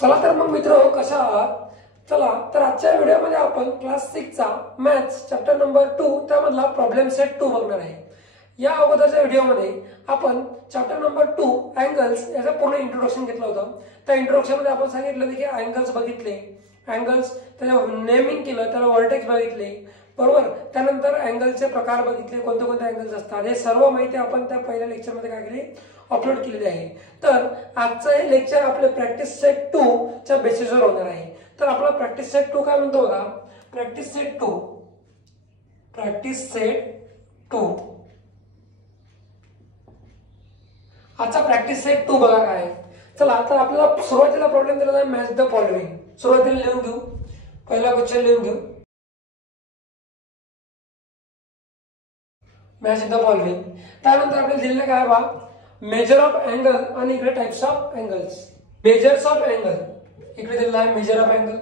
चला तर मग मित्र कशा आहात? चला तर आजच्या व्हिडिओमध्ये आपण क्लास 6 चा मॅथ्स चॅप्टर नंबर 2 त्यामधला प्रॉब्लेम सेट 2 बघणार आहे। या अगोदरच्या व्हिडिओमध्ये आपण चॅप्टर नंबर 2 अँगल्स याचा पूर्ण इंट्रोडक्शन घेतलं होतं। त्या इंट्रोडक्शन मध्ये आपण सांगितलं की अँगल्स बघितले, अँगल्स त्याचं नेमिंग केलं, त्याला व्हर्टेक्स बघितले, बरोबर। त्यानंतर अँगलचे प्रकार बघितले, कोणते कोणते अँगल्स असतात हे सर्व माहिती आपण त्या पहिल्या लेक्चर मध्ये काय केली, अपलोड केलेली आहे। तर आजचं हे लेक्चर आपले प्रॅक्टिस सेट 2 च्या बेसिसवर होणार आहे। तर आपला प्रॅक्टिस सेट 2 काय म्हणतो बघा, प्रॅक्टिस सेट 2, प्रॅक्टिस सेट 2। आजचा प्रॅक्टिस सेट 2 बघा काय आहे। चला तर आपल्याला सुरुवातीला प्रॉब्लेम दिलेला आहे मॅच द फॉलोइंग। सुरुवातीला लिहून घेऊ, पहिला क्वेश्चन लिहून घेऊ, मॅच द फॉलोइंग। त्यानंतर आपल्याला दिलेलं काय बा, मेजर ऑफ अँगल आणि इकडे types of angles. Measures of angle इकडे दिलेला आहे, measure of angle,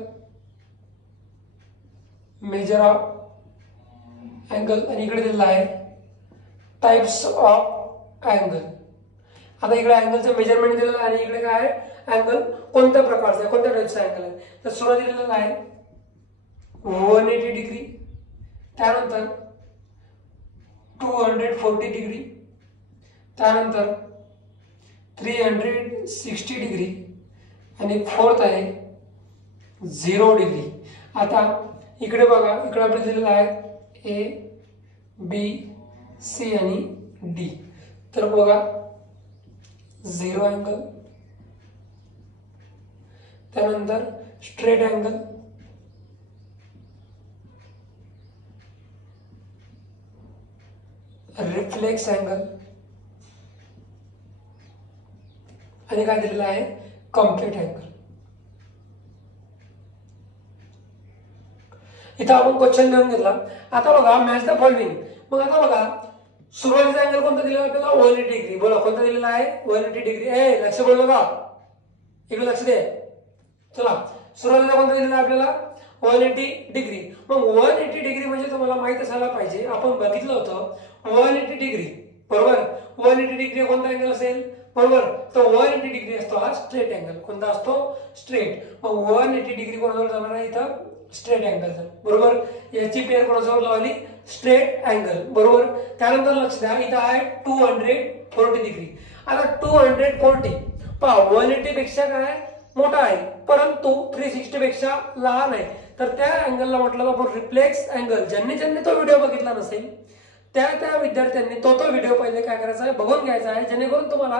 measure of angle, आणि इकडे दिलेला आहे टाइप्स ऑफ अँगल। आता इकडे अँगलचं मेजरमेंट दिलेलं आहे आणि इकडे काय आहे, अँगल कोणत्या प्रकारचा आहे, कोणत्या टाइपचा अँगल आहे। तर सुरुवातीला दिलेला आहे 180 डिग्री, त्यानंतर 240 डिग्री, त्यानंतर 360 डिग्री, आणि फोर्थ आहे 0 डिग्री। आता इकडे बघा, इकडे आपल्याला दिलेलं आहे ए बी सी आणि डी। तर बघा 0 अँगल, त्यानंतर स्ट्रेट अँगल, रिफ्लेक्स अँगल, आणि काय दिलेलं आहे, कम्प्लीट अँगल। इथं आपण क्वेश्चन लिहून घेतला। आता बघा मॅच द फॉलोइंग। मग आता बघा सुरुवातीचा अँगल कोणता दिलेला आहे आपल्याला, 180 डिग्री। बोला कोणता दिलेला आहे, 180 डिग्री। ए लक्ष बोल बघा, इकडे लक्ष दे। चला सुरुवातीला कोणता दिलेला आहे आपल्याला, 180 डिग्री। मग 180 डिग्री म्हणजे तुम्हाला माहित असायला पाहिजे, आपण बघितलं होतं 180 डिग्री, बरोबर। 180 डिग्री कोणता अँगल असेल, बरोबर। तर 180 डिग्री असतो हा स्ट्रेट अँगल। कोणता असतो, स्ट्रेट। मग 180 डिग्री कोणाजवळ जाणार आहे, इथं स्ट्रेट अँगल, बरोबर। याची पेअर कोणाजवळ लावली, स्ट्रेट अँगल, बरोबर। त्यानंतर लक्ष द्या, इथं आहे 240 डिग्री। आता 240 पहा 180 पेक्षा काय मोठा आहे, परंतु 360 पेक्षा लहान आहे। तर त्या अँगलला म्हटलं आपण रिफ्लेक्स अँगल। ज्यांनी तो व्हिडिओ बघितला नसेल त्या विद्यार्थ्यांनी तो व्हिडिओ पहिले काय करायचा आहे, बघून घ्यायचा आहे, जेणेकरून तुम्हाला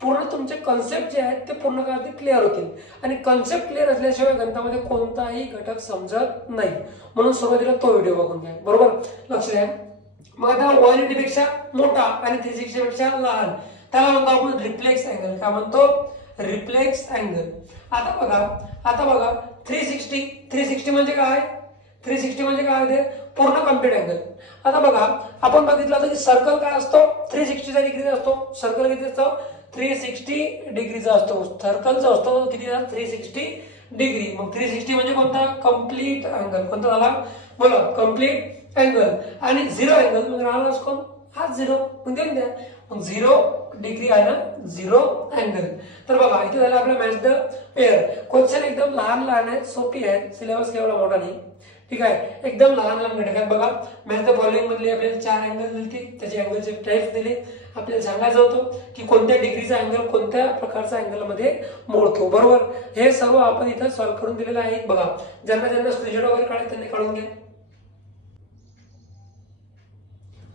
पूर्ण तुमचे कन्सेप्ट जे आहेत ते पूर्ण काळात क्लिअर होतील। आणि कन्सेप्ट क्लिअर असल्याशिवाय गणितामध्ये कोणताही घटक समजत नाही, म्हणून सुरुवातीला तो व्हिडिओ बघून घ्या, बरोबर। लक्ष द्या। मग आता 180 पेक्षा मोठा आणि 360 पेक्षा लहान, त्याला म्हणतो आपण रिफ्लेक्स अँगल। काय म्हणतो, रिफ्लेक्स अँगल। आता बघा 360 म्हणजे काय, 360 म्हणजे काय होते, पूर्ण कम्प्लीट अँगल। आता बघा आपण बघितलं होतं की सर्कल काय असतो, 360 डिग्रीचा असतो। सर्कल किती असतो, 360 डिग्रीचा असतो। सर्कलचा असतो किती, 360 डिग्री। मग 360 म्हणजे कोणता, कम्प्लीट अँगल। कोणता झाला, बोला कम्प्लीट अँगल। आणि 0 अँगल म्हणजे राहणार कोण, हा 0 म्हणजे द्या। मग 0 डिग्री आहे ना, 0 अँगल। तर बघा इथे झालं आपलं मॅच द पेअर। क्वेश्चन एकदम लहान आहेत, सोपी आहेत, सिलेबस केवढा मोठा नाही, ठीक आहे। एकदम लहान घटक आहेत। बघा मॅच द फॉलोइंग मधले आपल्याला 4 अँगल दिले, त्याचे अँगलचे टाइप्स दिले। आपल्याला सांगायचं होतं की कोणत्या डिग्रीचा अँगल कोणत्या प्रकारचा अँगल मध्ये मोडतो, बरोबर। हे सर्व आपण इथं सॉल्व्ह करून दिलेलं आहे। बघा ज्यांना स्क्रीनशॉट वगैरे काढायचे त्यांनी काढून घ्या,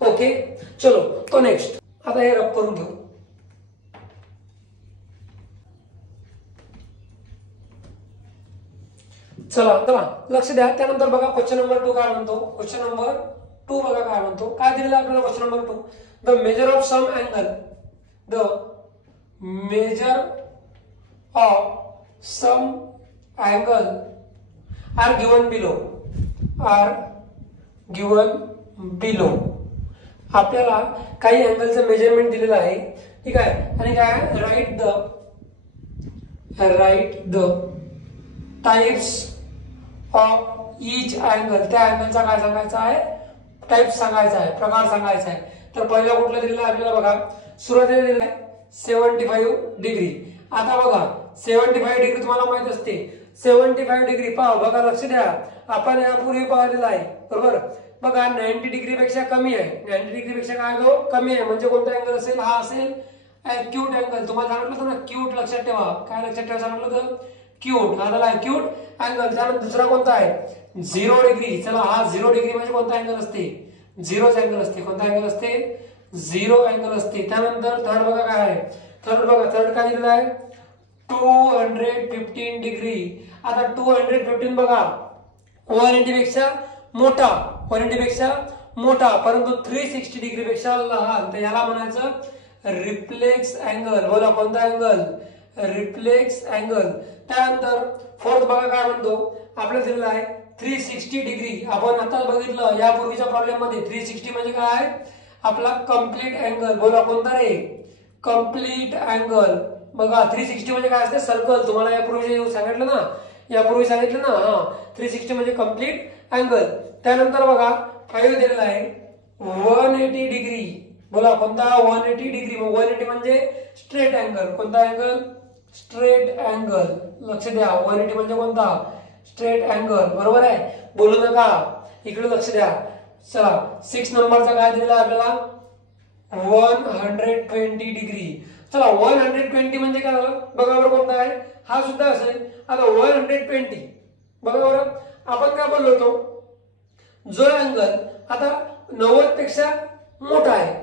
ओके। चलो तो नेक्स्ट, आता हे रब करून घेऊ। चला लक्ष द्या। त्यानंतर बघा क्वेश्चन नंबर 2 काय म्हणतो, क्वेश्चन नंबर 2 बघा काय म्हणतो, काय दिलेलं आपल्याला question number 2, the measure of some angle, the measure of some angle are given below, आपल्याला काही अँगलचं मेजरमेंट दिलेलं आहे, ठीक आहे। आणि काय, write the types of each angle. त्या अँगलचा काय सांगायचा आहे, टाइप सांगायचा आहे, प्रकार सांगायचा आहे। तर पहिला कुठला दिलेला आहे आपल्याला, बघा सुरुवातीला दिलेला आहे 75 डिग्री। आता बघा 75 डिग्री तुम्हाला माहित असते 75 डिग्री पहा बघा लक्ष द्या आपण यापूर्वी पाहिलेला आहे बरोबर बघा 90 डिग्री पेक्षा कमी आहे 90 डिग्री पेक्षा काय तो कमी आहे म्हणजे कोणता अँगल असेल हा असेल अॅक्यूट अँगल तुम्हाला सांगितलं होतं ना क्यूट लक्षात ठेवा काय लक्षात ठेवा सांगितलं होतं क्यूट हा झाला अॅक्यूट अँगल त्यानंतर दुसरा कोणता आहे 0 डिग्री चला हा 0 डिग्री म्हणजे कोणता अँगल असते झिरोच अँगल असते कोणता अँगल असते 0 अँगल असते त्यानंतर थर्ड बघा काय आहे थर्ड बघा थर्ड काय दिलेला आहे 215 डिग्री आता 215 बघा 180 पेक्षा मोठा 180 पेक्षा मोठा परंतु 360 डिग्री पेक्षा लहान तर याला म्हणायचं रिफ्लेक्स अँगल बोला कोणता अँगल रिफ्लेक्स अँगल त्यानंतर फोर्थ बघा काय म्हणतो आपल्याला दिलेला आहे 360 डिग्री आपण आता बघितलं यापूर्वीच्या प्रॉब्लेम मध्ये 360 म्हणजे काय आपला कंप्लीट अँगल बोला कोणता रे कंप्लीट अँगल बघा 360 म्हणजे काय असते सर्कल तुम्हाला यापूर्वी सांगितलं ना यापूर्वी सांगितलं ना हा 360 म्हणजे कंप्लीट अँगल त्यानंतर बघा 5 दिलेला आहे 180 डिग्री बोला कोणता 180 डिग्री 180 म्हणजे स्ट्रेट अँगल कोणता अँगल स्ट्रेट अँगल लक्ष द्या 180 म्हणजे कोणता स्ट्रेट अँगल बरोबर आहे बोलू नका इकडे लक्ष द्या चला 6 नंबरचा काय दिलेला आपल्याला 120 डिग्री चला 120 म्हणजे काय झालं बघा बरं कोणता आहे हा सुद्धा असेल आता 120 बघा बरं आपण काय बोललो होतो जो अँगल आता 90 पेक्षा मोठा आहे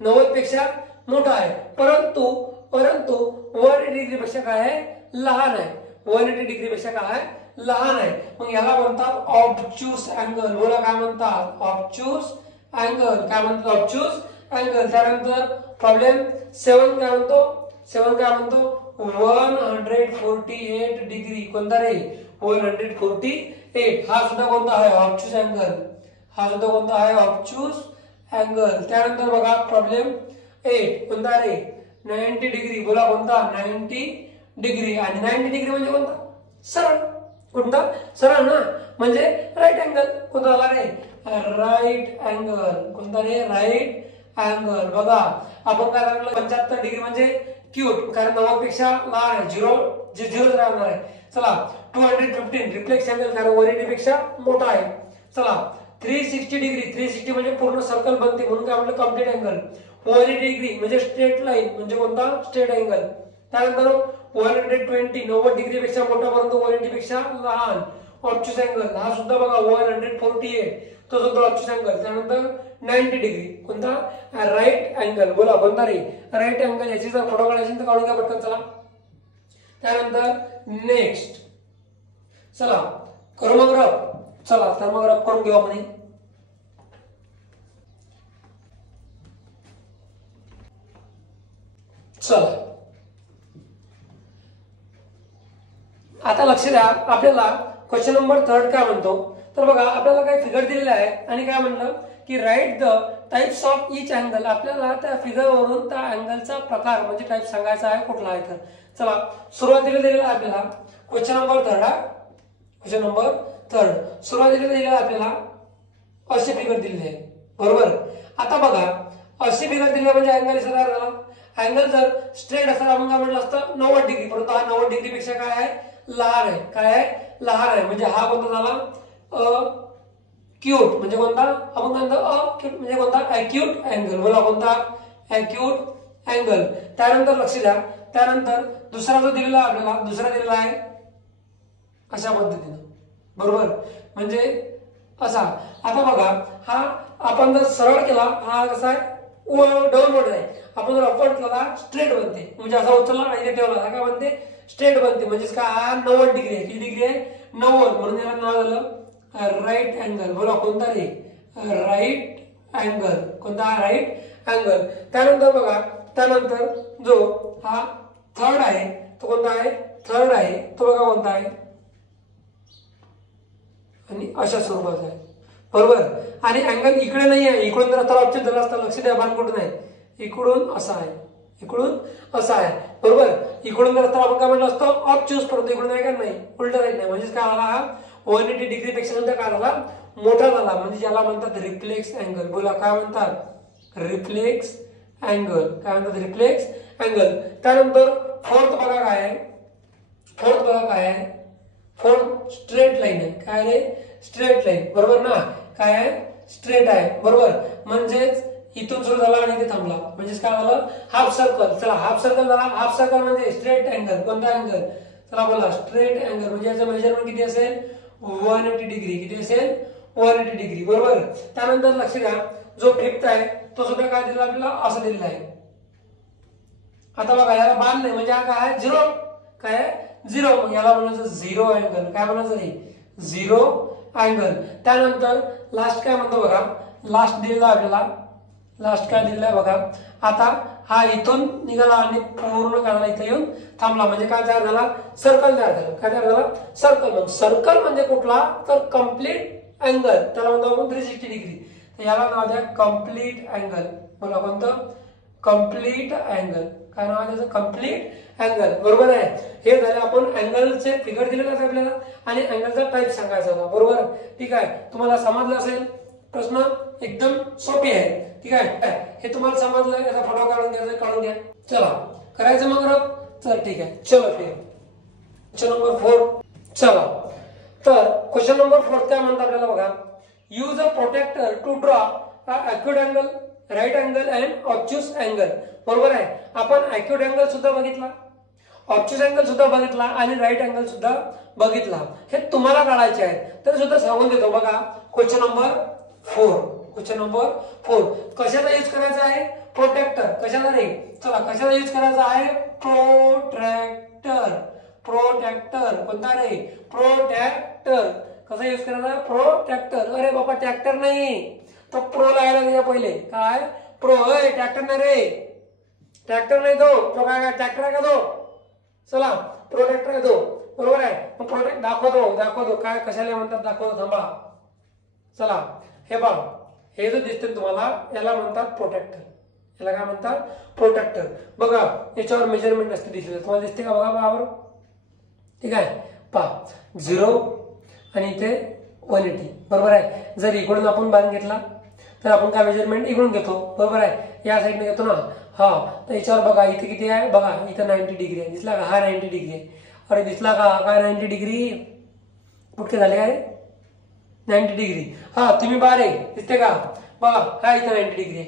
90 पेक्षा मोठा आहे परंतु 180 डिग्री पेक्षा काय आहे लहान आहे 180 डिग्री पेक्षा काय आहे लहान आहे मग याला म्हणतात ऑब्च्यूस अँगल बोला काय म्हणतात ऑब्च्यूस अँगल काय म्हणतात ऑब्च्यूस अँगल त्यानंतर प्रॉब्लेम 7 काय म्हणतो 148 डिग्री कोणता रे 148 हा सुद्धा कोणता आहे ऑब्च्यूस अँगल हा सुद्धा कोणता आहे ऑब्च्यूस अँगल त्यानंतर बघा प्रॉब्लेम 8 कोणता रे 90 डिग्री बोला कोणता 90 डिग्री आणि 90 डिग्री म्हणजे कोणता सरळ कोणता सरळ ना म्हणजे राईट अँगल कोणता झाला रे राईट अँगल कोणता रे राईट अँगल बघा आपण काय सांगितलं 75 डिग्री म्हणजे क्यूट कारण 90 पेक्षा लहान आहे झिरो राहणार आहे चला 215 रिफ्लेक्स अँगल कारण 180 पेक्षा मोठा आहे चला 360 डिग्री 360 म्हणजे पूर्ण सर्कल बनते म्हणून काय म्हटलं कंप्लीट अँगल 180 डिग्री म्हणजे स्ट्रेट लाईन म्हणजे कोणता स्ट्रेट अँगल त्यानंतर 120 90 डिग्री पेक्षा मोठा परंतु 180 पेक्षा लहान ऑब्च्यूस अँगल हा सुद्धा बघा 148 तो सुद्धा ऑब्च्यूस अँगल त्यानंतर 90 डिग्री कोणता राईट अँगल बोला कोणता रे राईट अँगल याची जर फोटो काढायची तर काढून घ्या पटकन चला त्यानंतर नेक्स्ट चला करू मग रफ चला तर मग रफ करून घेऊ आपण चला आता लक्ष द्या आपल्याला क्वेश्चन नंबर 3 काय म्हणतो तर बघा आपल्याला काही फिगर दिलेला आहे आणि काय म्हणलं की write the types of each angle आपल्याला त्या फिगरवरून त्या अँगलचा प्रकार म्हणजे टाइप सांगायचा आहे कुठला आहे तर चला सुरुवातीला दिलेला आपल्याला क्वेश्चन नंबर 3 सुरुवातीला दिलेला आपल्याला अशी फिगर दिलेली आहे बरोबर आता बघा अशी फिगर दिली म्हणजे अँगल सरळ झाला अँगल जर स्ट्रेट असता आपण काय म्हटलं असतं 90 डिग्री परंतु हा 90 डिग्री पेक्षा काय आहे लहान आहे काय आहे लहान आहे म्हणजे हा कोणता झाला क्यूट म्हणजे कोणता आपण म्हणतो अक्यूट म्हणजे कोणता अॅक्यूट अँगल बोला कोणता अॅक्यूट अँगल त्यानंतर लक्ष द्या त्यानंतर दुसरा जो दिलेला आपल्याला दुसरा दिलेला आहे अशा पद्धतीने बरोबर म्हणजे असा आता बघा हा आपण जर सरळ केला हा कसा आहे डाऊनवर्ड आहे आपण जर अपवर्ड केला स्ट्रेट बनते म्हणजे असा उचलला आणि इथे ठेवला काय बनते स्ट्रेट बनते म्हणजे काय हा 90 डिग्री आहे किती डिग्री आहे 90 म्हणून याला नाव झालं राईट अँगल बोला कोणता रे राईट अँगल कोणता राईट अँगल त्यानंतर बघा त्यानंतर जो हा थर्ड आहे तो कोणता आहे थर्ड आहे तो बघा कोणता आहे आणि अशा स्वरूपाचा आहे बरोबर आणि अँगल इकडे नाही आहे इकडून जर आता ऑप्शन झाला असता लक्ष द्या बाण कुठून आहे इकडून असा आहे इकडून असा आहे बरोबर इकडून जर आपण काय म्हटलं असतं ऑब्च्यूस परंतु इकडून आहे का नाही उलट राईट नाही म्हणजे काय झाला हा 180 डिग्री पेक्षा सुद्धा काय झाला मोठा झाला म्हणजे ज्याला म्हणतात रिफ्लेक्स अँगल बोला काय म्हणतात रिफ्लेक्स अँगल काय म्हणतात रिफ्लेक्स अँगल त्यानंतर फोर्थ बघा काय आहे फोर्थ बघा काय आहे, फोर्थ स्ट्रेट लाईन आहे. काय रे, स्ट्रेट लाईन, बरोबर ना. काय आहे, स्ट्रेट आहे, बरोबर. म्हणजेच इथून सुरू झाला आणि इथे थांबला, म्हणजेच काय झालं, हाफ सर्कल. चला हाफ सर्कल झाला. हाफ सर्कल म्हणजे स्ट्रेट अँगल. कोणता अँगल, चला बोला, स्ट्रेट अँगल. म्हणजे याचं मेजरमेंट किती असेल, 180 डिग्री. किती असेल, 180 डिग्री, बरोबर. त्यानंतर लक्ष द्या, जो फिफ्थ आहे तो सुद्धा काय दिला आपल्याला, असं दिलेला आहे. आता बघा याला बाण नाही, म्हणजे हा काय आहे, झिरो. काय आहे, झिरो. मग याला म्हणायचं झिरो अँगल. काय म्हणायचं रे, झिरो अँगल. त्यानंतर लास्ट काय म्हणतो बघा, लास्ट दिलेला आपल्याला, लास्ट काय दिलेला आहे बघा. आता हा इथून निघाला आणि पूर्ण काय झाला, इथे येऊन थांबला. म्हणजे काय तयार झाला, सर्कल तयार झाला. काय तयार झाला, सर्कल. मग सर्कल म्हणजे कुठला, तर कम्प्लीट अँगल. त्याला म्हणतो आपण 360 डिग्री. तर याला नाव द्या कम्प्लीट अँगल. बोला कोणतं, कम्प्लीट अँगल. काय नाव आहे त्याचं, कम्प्लीट अँगल, बरोबर आहे. हे झाले आपण अँगलचे फिगर दिलेले आहेत आपल्याला आणि अँगलचा टाईप सांगायचा होता, बरोबर. ठीक आहे, तुम्हाला समजलं असेल. प्रश्न एकदम सोपी आहे. ठीक आहे, हे तुम्हाला समजलं. याचा फोटो काढून घ्यायचा, काढून घ्या. चला करायचं मग रब. चल ठीक आहे, चलो फिर क्वेश्चन नंबर 4. चला तर क्वेश्चन नंबर 4 काय म्हणतात आपल्याला बघा. Use a protractor to draw acute angle, right angle and obtuse angle. बरोबर आहे. आपण अॅक्यूट अँगल सुद्धा बघितला, ऑब्च्युस अँगल सुद्धा बघितला आणि राईट अँगल सुद्धा बघितला. हे तुम्हाला काढायचे आहेत, तर सुद्धा सांगून देतो बघा. Question number 4. क्वेश्चन नंबर 4 कशाला यूज करायचा आहे, प्रोटेक्टर. कशाला रे, चला कशाला यूज करायचा आहे, प्रोट्रॅक्टर. प्रोटेक्टर कोणता रे, प्रोटेक्टर. कसा यूज करायचा, प्रोटेक्टर. अरे बाबा ट्रॅक्टर नाही, तो प्रो लागायला द्या पहिले. काय प्रो, ट्रॅक्टर नाही रे, ट्रॅक्टर नाही तो काय ट्रॅक्टर आहे का तो. चला प्रोटेक्टर आहे तो, बरोबर आहे. मग प्रोटेक्ट दाखवतो काय कशाला म्हणतात, दाखवतो. थांबा, चला हे बघ, हे जो दिसते तुम्हाला याला म्हणतात प्रोटेक्टर. याला काय म्हणतात, प्रोटेक्टर. बघा याच्यावर मेजरमेंट असते, दिसते तुम्हाला, दिसते का बघा बरोबर. ठीक आहे, पहा 0 आणि इथे 180, बरोबर आहे. जर इकडून आपण बाण घेतला तर आपण काय मेजरमेंट इकडून घेतो, बरोबर आहे. या साईडने घेतो ना. हा, तर याच्यावर बघा इथे किती आहे बघा, इथं 90 डिग्री आहे. दिसला का, हा 90 डिग्री आहे. अरे दिसला का, काय 90 डिग्री कुठे झाले, काय 90 डिग्री. हा तुम्ही बाहेर आहे, दिसते का बघा, हा इथं 90 डिग्री आहे.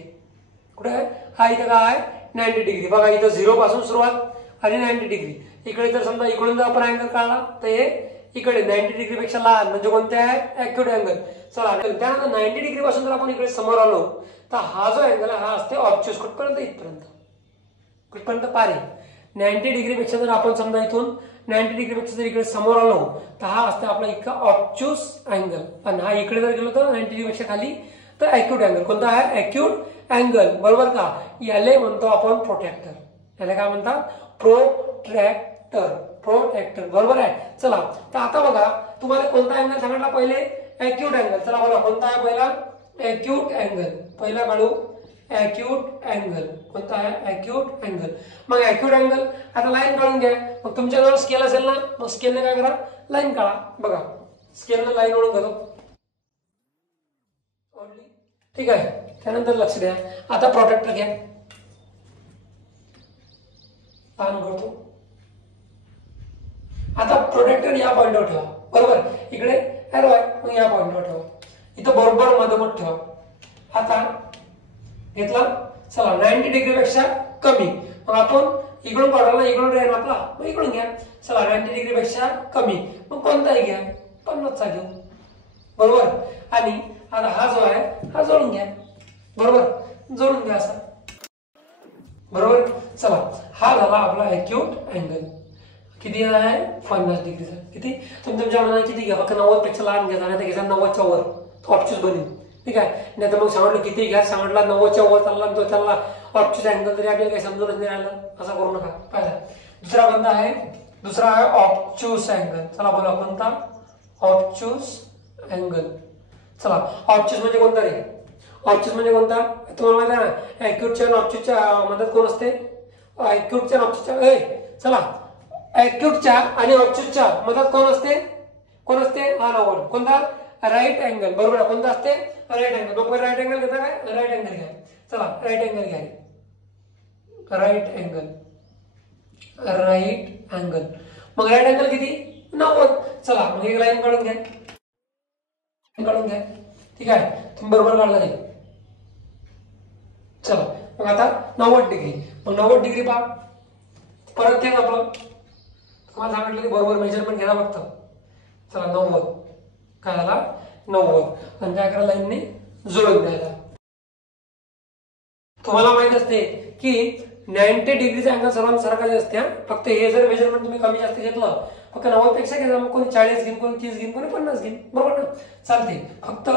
कुठे आहे, हा इथं काय 90 डिग्री. बघा इथं 0 पासून सुरुवात आणि 90 डिग्री. इकडे जर समजा इकडून जर आपण अँगल काढला तर हे इकडे 90 डिग्री पेक्षा लहान, म्हणजे कोणते आहे, ॲक्यूट अँगल. चला त्यानंतर 90 डिग्री पासून जर आपण इकडे समोर आलो तर हा जो अँगल आहे हा असते ऑब्च्युस. कुठपर्यंत, इथपर्यंत. कुठपर्यंत पारे 90 डिग्री पेक्षा जर आपण समजा इथून 90 डिग्री पेक्षा जर इकडे समोर आलो तर हा असते आपला इतका ऑब्च्युस अँगल. आणि हा इकडे जर गेलो तर 90 डिग्री पेक्षा खाली तर ॲक्यूट अँगल. कोणता आहे, ॲक्यूट अँगल, बरोबर का. याला म्हणतो आपण प्रोटेक्टर. याला काय म्हणतात, प्रोट्रॅक्टर. प्रोटेक्टर, बरोबर आहे. चला तर आता बघा तुम्हाला कोणता अँगल सांगितला पहिले, ॲक्यूट अँगल. चला बघा कोणता आहे पहिला, ॲक्यूट अँगल. पहिला काढू ॲक्यूट अँगल. कोणता आहे, ॲक्यूट अँगल. मग ॲक्यूट अँगल, आता लाईन काढून घ्या. मग तुमच्याजवळ स्केल असेल ना, मग स्केलने काय करा, लाईन काढा. बघा स्केलने लाईन ओढून घेतो. ठीक आहे, त्यानंतर लक्ष द्या. आता प्रोटेक्टर घ्या, पान करतो. आता प्रोटेक्टर या पॉइंटवर ठेवा, बरोबर. इकडे एरो आहे, मग या पॉइंटवर ठेवा. इथं बरोबर मधोमध ठेवा. आता घेतला, चला 90 डिग्री पेक्षा कमी. मग आपण इकडून काढला, इकडून राहील आपला, मग इकडून घ्या. चला 90 डिग्री पेक्षा कमी, मग कोणताही घ्या, 50चा घेऊ, बरोबर. आणि आता हा जो आहे हा जोडून घ्या, बरोबर. जोडून घ्या असा, बरोबर. चला हा झाला आपला ॲक्यूट अँगल. किती आहे, 50 डिग्रीचा. किती तुमच्या मनाने किती घ्या, फक्त 90 पेक्षा लहान घ्या, नाही तर घ्या 90च्या वर, ऑब्च्युस बनेल. ठीक आहे, नाही तर मग सांगितलं किती घ्या, सांगितला 90च्या वर चालला तो चालला ऑब्च्युस अँगल, तरी आपल्याला काही समजूनच नाही राहिलं. असं करू नका. पाहिजे दुसरा कोणता आहे, दुसरा आहे ऑब्च्युस अँगल. चला बोला कोणता, ऑब्च्युस अँगल. चला ऑब्च्युस म्हणजे कोणता रे, ऑब्च्युस म्हणजे कोणता तुम्हाला माहिती आहे ना. ॲक्यूटच्या आणि ऑब्च्युसच्या मदत कोण असते, ॲक्यूटच्या आणि ऑब्च्युसच्या. चला ॲक्यूटच्या आणि ऑब्च्युसच्या मदत कोण असते, कोण असते, हा नव्वद. कोणता, राईट अँगल, बरोबर. कोणता असते, राईट अँगल. मग राईट अँगल घेता काय, राईट अँगल घ्या. चला राईट अँगल घ्या, राईट अँगल, राईट अँगल. मग राईट अँगल किती 90. चला मग एक लाईन काढून घ्या, ठीक आहे, तुम्ही बरोबर काढला नाही. चला मग आता 90 डिग्री, मग 90 डिग्री पहा, परत तेच आपलं तुम्हाला सांगितलं की बरोबर मेजरमेंट घ्यायला फक्त. चला 90 काय झाला 90 आणि काय करा लाईनने जोडून द्यायला. तुम्हाला माहित असते की 90 डिग्रीचा अँगल सर्वांना सारखाच असते. फक्त हे जर मेजरमेंट तुम्ही कमी जास्त घेतलं, फक्त 90 पेक्षा घ्या, मग कोणी 40 घेईन, कोणी 30 घेईन, कोणी 50 घेईन, बरोबर ना, चालते. फक्त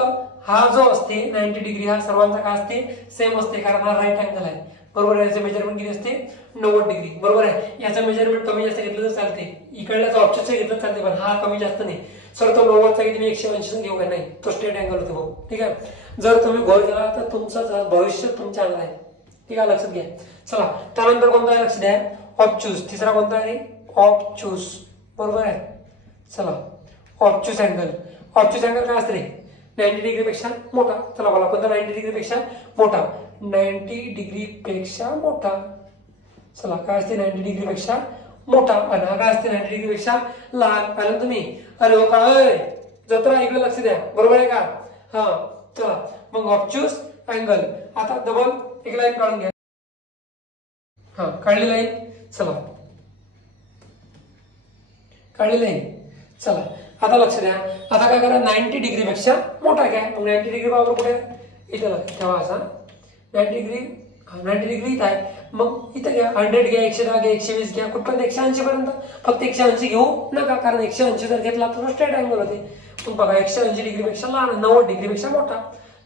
हा जो असते 90 डिग्री हा सर्वांचा काय असते सेम असते, कारण हा राईट अँगल आहे, बरोबर आहे. याचं मेजरमेंट किती असते 90 डिग्री, बरोबर आहे. याचं मेजरमेंट कमी जास्त घेतलं तर चालते, इकडल्याचा ऑप्शनचं घेतलं चालते, पण हा कमी जास्त नाही. सर तो 90चा किती मी 180 घेऊ का, नाही, तो स्ट्रेट अँगल होतो भाऊ, ठीक आहे. जर तुम्ही घोळ केला तर तुमचं भविष्य तुमच्या अंगात आहे, ठीक आहे, लक्षात घ्या. चला त्यानंतर कोणता आहे लक्ष द्या, ऑब्च्यूज. तिसरा कोणता आहे ऑब्च्यूज, बरोबर आहे. चला ऑब्च्यूज अँगल, ऑब्च्यूज अँगल काय असते रे 90 डिग्री पेक्षा मोठा. चला बोला कोणता 90 डिग्री पेक्षा मोठा, 90 डिग्री पेक्षा मोठा. चला काय असते 90 डिग्री पेक्षा मोठा, आणि हा काय असते 90 डिग्री पेक्षा लहान. पाहिलं तुम्ही, अरे हो काय जत्रा, इकडे लक्ष द्या, बरोबर आहे का. हा चला मग ऑब्च्यूज अँगल. आता डबल एक लाईन काढून घ्या, हा काढली लाईन. चला काढली लाईन. चला आता लक्ष द्या, आता काय करा 90 डिग्री पेक्षा मोठा घ्या. मग 90 डिग्री बरोबर कुठे इथे ठेवा असा 90 डिग्री, 90 डिग्री इथं आहे, मग इथं घ्या 100 घ्या, 110 घ्या, 120 घ्या, कुठपर्यंत 180 पर्यंत. फक्त 180 घेऊ नका, कारण 180 जर घेतला तर स्ट्रेट अँगल होते. मग बघा 180 डिग्री पेक्षा लहान, 90 डिग्री पेक्षा मोठा,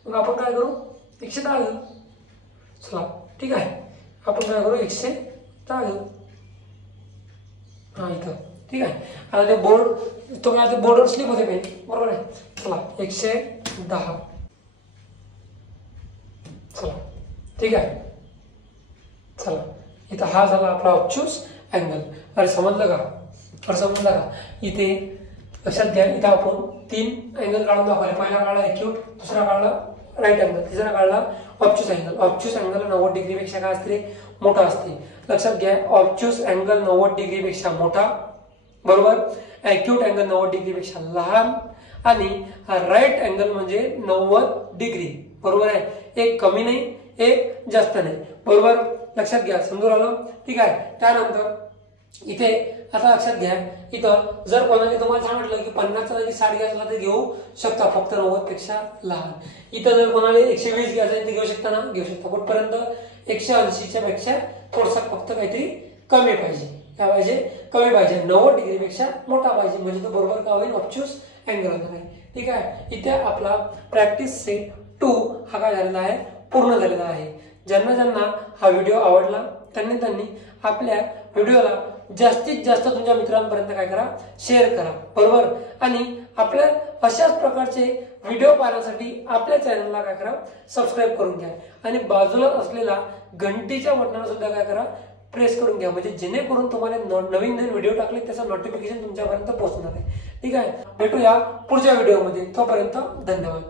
मग आपण काय करू 110 घेऊ. चला ठीक आहे, आपण काय करू 110 घेऊ, हा इथं, ठीक आहे. आता ते बोर्ड तो काय बोर्डवर स्लिप होते पेन, बरोबर आहे. चला 110, चला ठीक आहे. चला इथं हा झाला आपला ऑब्च्यूज अँगल. अरे समजलं का, अरे समजलं का. इथे लक्षात घ्या, इथं आपण 3 अँगल काढून दाखवले. पहिला काढला एक्यूट, दुसरा काढला राईट अँगल, तिसरा काढला ऑब्च्यूज अँगल. ऑब्च्यूज अँगल 90 डिग्री पेक्षा काय असते मोठा असते. लक्षात घ्या ऑब्च्यूज अँगल 90 डिग्री पेक्षा मोठा, बरोबर. एक्यूट अँगल 90 डिग्री पेक्षा लहान, आणि हा राईट अँगल म्हणजे 90 डिग्री, बरोबर आहे. एक कमी नाही, एक जास्त नाही, बरोबर. लक्षात घ्या, समजून आलं, ठीक आहे. त्यानंतर इथे आता लक्षात घ्या, इथं जर कोणाने तुम्हाला सांगितलं की 50चा जागी 60 घ्यायचा तर घेऊ शकता, फक्त 90 पेक्षा लहान. इथं जर कोणाला 120 घ्यायचं ते घेऊ शकता ना, घेऊ शकता. कुठपर्यंत 180च्या पेक्षा थोडसा फक्त काहीतरी कमी पाहिजे, काय पाहिजे कमी पाहिजे, 90 डिग्री पेक्षा मोठा पाहिजे, म्हणजे तो बरोबर काय होईल ऑब्च्यूज अँगल होणार आहे, ठीक आहे. इथे आपला प्रॅक्टिस सेट 2 हा काय झालेला आहे पूर्ण झालेला आहे. ज्यांना ज्यांना हा व्हिडिओ आवडला त्यांनी आपल्या व्हिडिओला जास्तीत जास्त तुमच्या मित्रांपर्यंत काय करा, शेअर करा, बरोबर. आणि आपल्या अशाच प्रकारचे व्हिडिओ पाहण्यासाठी आपल्या चॅनलला काय करा, सबस्क्राईब करून घ्या, आणि बाजूला असलेला घंटीच्या बटनाला सुद्धा काय करा, प्रेस करून घ्या, म्हणजे जेणेकरून तुम्हाला नवीन व्हिडिओ टाकले त्याचं नोटिफिकेशन तुमच्यापर्यंत पोहोचणार आहे, ठीक आहे. भेटूया पुढच्या व्हिडिओमध्ये, तोपर्यंत धन्यवाद.